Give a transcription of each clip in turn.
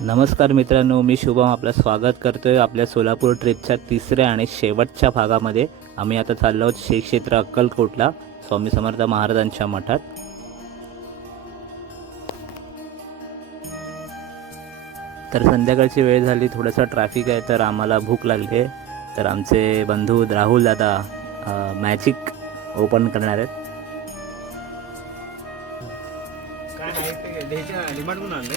नमस्कार मित्रांनो, मी शुभम आपलं स्वागत करतोय आपल्या सोलापूर ट्रिपच्या तिसऱ्या आणि शेवटच्या भागामध्ये. आम्ही आता चाललो आहोत श्री क्षेत्र अक्कलकोटला स्वामी समर्थ महाराजांच्या मठात. तर संध्याकाळची वेळ झाली, थोडंसं ट्रॅफिक आहे, तर आम्हाला भूक लागली आहे. तर आमचे बंधू राहुल दादा मॅजिक ओपन करणार आहेत. काय आहे ते द्यायच्या डिमांड म्हणून आणले.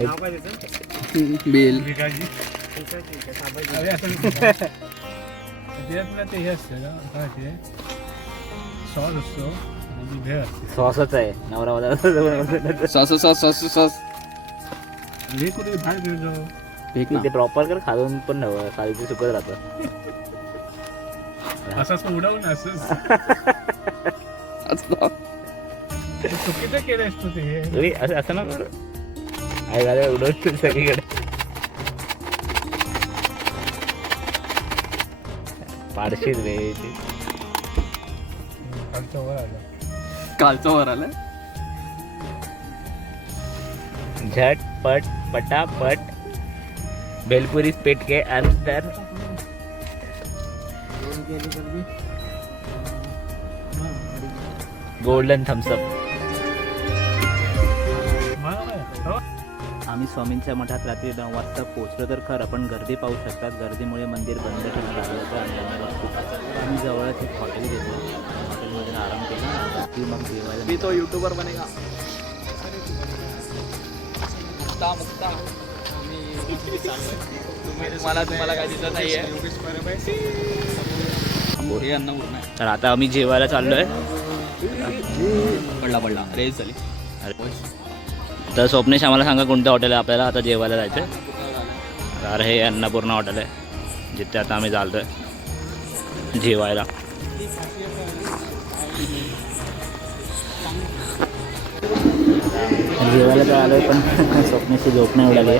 नाव काय त्याचं? बेल अरे असं ते हे असतं ना, काय ते सॉस असतो आणि भेळ असते. सॉसच आहे नवरा सॉस सॉस सॉस सॉस हे कुठे बाहेर घेऊन जाऊ. एक ना ते प्रॉपर कर, खालून पण नव्हतं, खाली सुकत राहतं. असं उडवून असंच असं चुकीचं केलं असतं ते. असं ना आई घाला उडवतो सगळीकडे. पारशीच रे ती. खालचं वर आलं. कालचं वर आलं. झटपट पटापट भेलपुरी पेट के अंदर. Golden Thums Up. आम्ही स्वामींच्या मठात रात्री 9 वाजता पोहोचलो. तर खरं पण गर्दी पाहू शकतात. गर्दीमुळे मंदिर बंद ठेवण्यात आलं होतं आणि आम्ही जवळच एक हॉटेल घेतलं. हॉटेलमध्ये आराम केला की मग जेवायला. मी तो यूट्यूबर बनेगा. तुम्हाला काय दिसत नाहीये. तर आता आम्ही जेवायला चाललोय. पडला रेस झाली. तर स्वप्नेश आम्हाला सांगा कोणतं हॉटेल आहे आपल्याला आता जेवायला जायचं. तर हे अन्नपूर्णा हॉटेल आहे जिथे आता आम्ही चालतोय जेवायला. जेवायला तर आलोय पण स्वप्नेशची झोप नाही उडाली.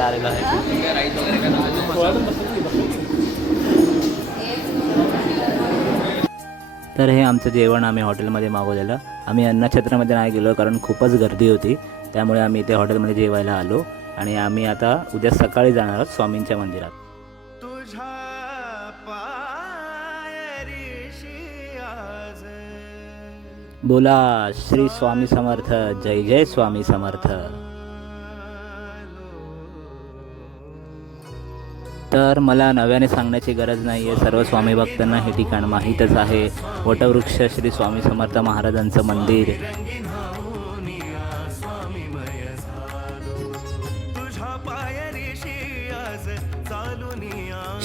तर हे आमचं जेवण आम्ही हॉटेलमध्ये मागवलेलं. आम्ही अन्नछत्रामध्ये नाही गेलो कारण खूपच गर्दी होती, त्यामुळे आम्ही इथे हॉटेलमध्ये जेवायला आलो. आणि आम्ही आता उद्या सकाळी जाणार आहोत स्वामींच्या मंदिरात. बोला श्री स्वामी समर्थ. जय जय स्वामी समर्थ. तर मला नव्याने सांगण्याची गरज नाही आहे, सर्व स्वामी भक्तांना हे ठिकाण माहीतच आहे. वटवृक्ष श्री स्वामी समर्थ महाराजांचं मंदिर.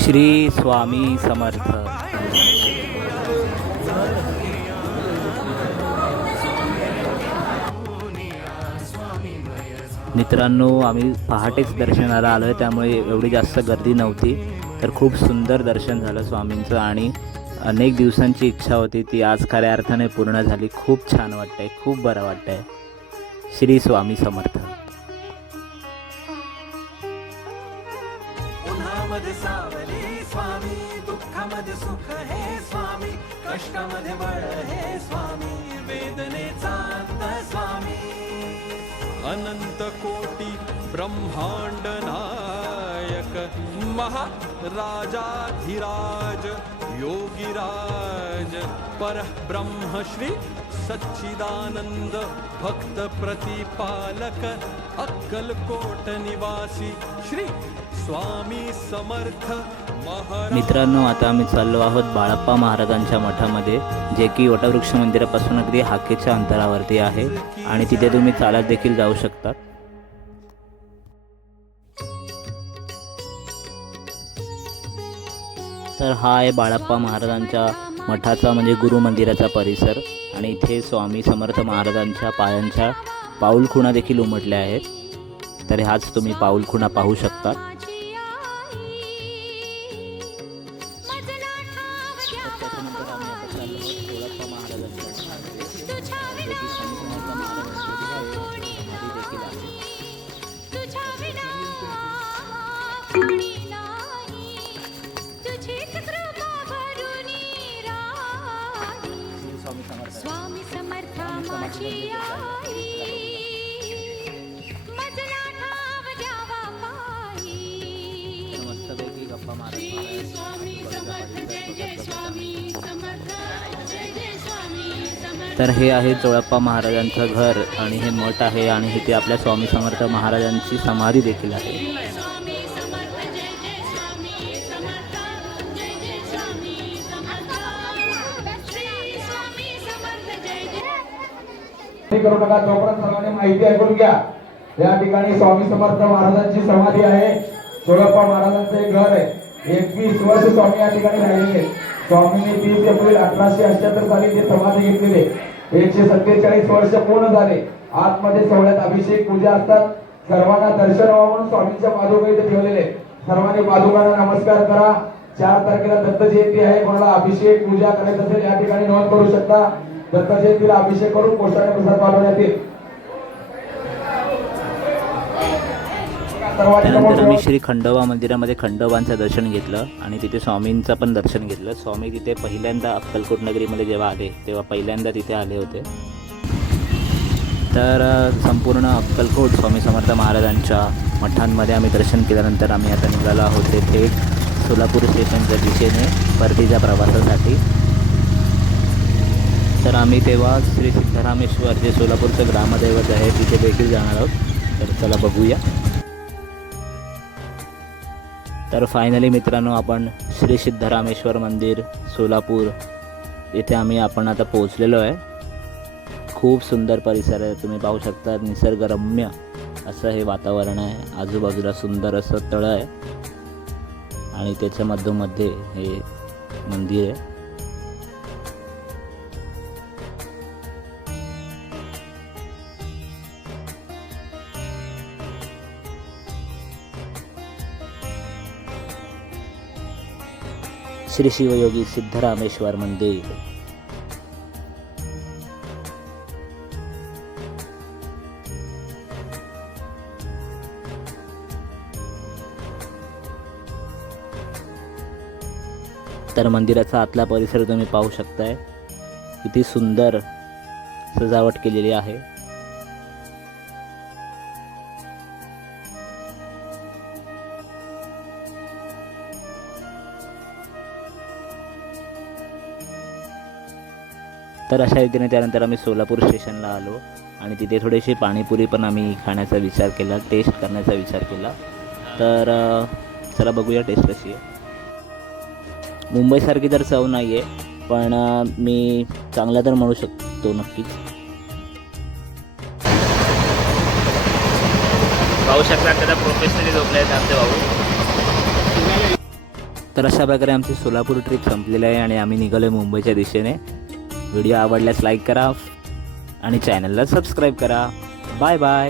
श्री स्वामी समर्थ. मित्रांनो, आम्ही पहाटेच दर्शनाला आलो आहे, त्यामुळे एवढी जास्त गर्दी नव्हती. तर खूप सुंदर दर्शन झालं स्वामींचं आणि अनेक दिवसांची इच्छा होती ती आज खऱ्या अर्थाने पूर्ण झाली. खूप छान वाटतंय, खूप बरं वाटतंय. श्री स्वामी समर्थ. उन्हामध्ये सावली स्वामी, दुःखामध्ये सुख हे स्वामी, कष्टामध्ये बळ हे स्वामी, वेदनेचा अंत स्वामी. अनंत कोटी ब्रह्मांड नायक महाराजाधिराज योगीराज परब्रह्म श्री सच्चिदानंद भक्त प्रतिपालक अक्कलकोट निवासी श्री स्वामी समर्थ महाराज. मित्रांनो, आता आम्ही चाललो आहोत बाळप्पा महाराजांच्या मठामध्ये, जे की वटवृक्ष मंदिरापासून अगदी हाकेच्या अंतरावरती आहे आणि तिथे तुम्ही चालत देखील जाऊ शकता. तर हा आहे बाळप्पा महाराजांच्या मठाचा म्हणजे गुरु मंदिराचा परिसर. आणि इथे स्वामी समर्थ महाराजांच्या पायांच्या पाऊलखुणा देखील उमटल्या आहेत. तर ह्याच तुम्ही पाऊलखुणा पाहू शकता. स्वामी समर्थ माझी आई, मजला ठाव द्यावा तर हे आहे चोळप्पा महाराजांचं घर आणि हे मठ आहे आणि इथे आपल्या स्वामी समर्थ महाराजांची समाधी देखील आहे. स्वामी समर्थ जय जय स्वामी समर्थ जय जय स्वामी समर्थ श्री स्वामी समर्थ जय जय. करू नका. तोपर्यंत सर्वांनी माहिती ऐकून घ्या. या ठिकाणी स्वामी समर्थ महाराजांची समाधी आहे. चोळप्पा महाराजांचं एक घर आहे. 21 वर्ष स्वामी या ठिकाणी राहिलेले. स्वामींनी 30 एप्रिल 1878 साली ते समाधी घेतलेले. 147 वर्ष पूर्ण झाले. आतमध्ये सोहळ्यात अभिषेक पूजा असतात. सर्वांना दर्शन व्हावं म्हणून स्वामींच्या पादुका इथे ठेवलेले. सर्वांनी पादुकांना नमस्कार करा. 4 तारखेला दत्त जयंती आहे. कोणाला अभिषेक पूजा करायचं असेल या ठिकाणी नोंद करू शकता. दत्त जयंतीला अभिषेक करून पोषाने प्रसाद पाठवण्यात येईल. त्यानंतर आम्ही श्री खंडोबा मंदिरामध्ये खंडोबांचं दर्शन घेतलं आणि तिथे स्वामींचं पण दर्शन घेतलं. स्वामी तिथे पहिल्यांदा अक्कलकोट नगरीमध्ये जेव्हा आले तेव्हा पहिल्यांदा तिथे आले होते. तर संपूर्ण अक्कलकोट स्वामी समर्थ महाराजांच्या मठांमध्ये आम्ही दर्शन केल्यानंतर आम्ही आता निघालो आहोत ते थेट सोलापूर स्टेशनच्या दिशेने परतीच्या प्रवासासाठी. तर आम्ही तेव्हा श्री सिद्धरामेश्वर जे सोलापूरचं ग्रामदैवत आहे तिथे देखील जाणार आहोत. तर चला बघूया. तर फायनली मित्रांनो आपण श्री सिद्धरामेश्वर मंदिर सोलापूर येथे आपण आता पोहोचलेलो आहे. खूप सुंदर परिसर आहे. तुम्ही पाहू शकता निसर्गरम्य असं हे वातावरण आहे. आजूबाजूला सुंदर असं तळं आहे आणि त्याच्या मध्यमध्ये हे मंदिर आहे. श्री शिवयोगी सिद्धरामेश्वर मंदिर. तर मंदिराचा आतला परिसर तुम्ही पाहू शकताय. किती सुंदर सजावट केलेली आहे. तर अशा रीतीने त्यानंतर आम्ही सोलापूर स्टेशनला आलो आणि तिथे थोडीशी पाणीपुरी पण आम्ही खाण्याचा विचार केला, टेस्ट करण्याचा विचार केला. तर चला बघूया टेस्ट कशी आहे. मुंबईसारखी तर चव नाही आहे पण मी चांगला तर म्हणू शकतो नक्कीच. पाहू शकता त्याला प्रोफेशनली झोपले आहेत आमचे भाऊ. तर अशा प्रकारे आमची सोलापूर ट्रिप संपलेली आहे आणि आम्ही निघालो आहे मुंबईच्या दिशेने. व्हिडिओ आवडल्यास लाईक करा आणि चॅनलला सबस्क्राईब करा. Bye bye.